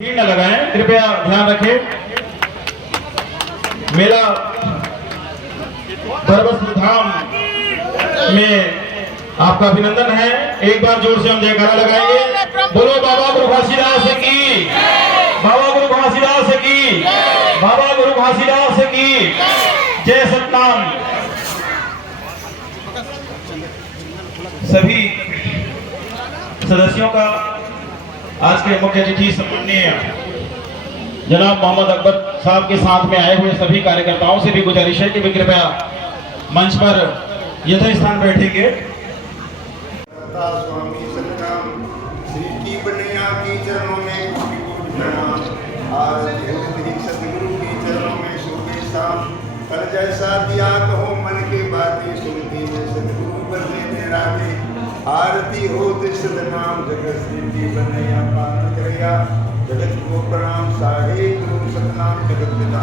न लगाएं, कृपया ध्यान रखें। मेला सर्वस्व धाम में आपका अभिनंदन है। एक बार जोर से हम जयकारा लगाएंगे। बोलो बाबा गुरु घासीदास की, बाबा गुरु घासीदास की, बाबा गुरु घासीदास की जय। सतनाम। सभी सदस्यों का आज के मुख्य अतिथि सम्माननीय जनाब मोहम्मद अकबर साहब के साथ में आए हुए सभी कार्यकर्ताओं से भी गुजारिश है कि वे कृपया मंच पर यथास्थान बैठेंगे। स्वामी सतनाम श्री की बनैया की चरणों में कोटि कोटि प्रणाम। आज सतगुरु के चरणों में शोभे शाम। कल जैसा दिया कहो मन की बातें सुनती है सतगुरु बदले दिन राधे। आरती हो सतनाम जगत श्री की बनैया पावन करैया। जगत को प्रणाम साहे गुरु सतनाम जगत पिता।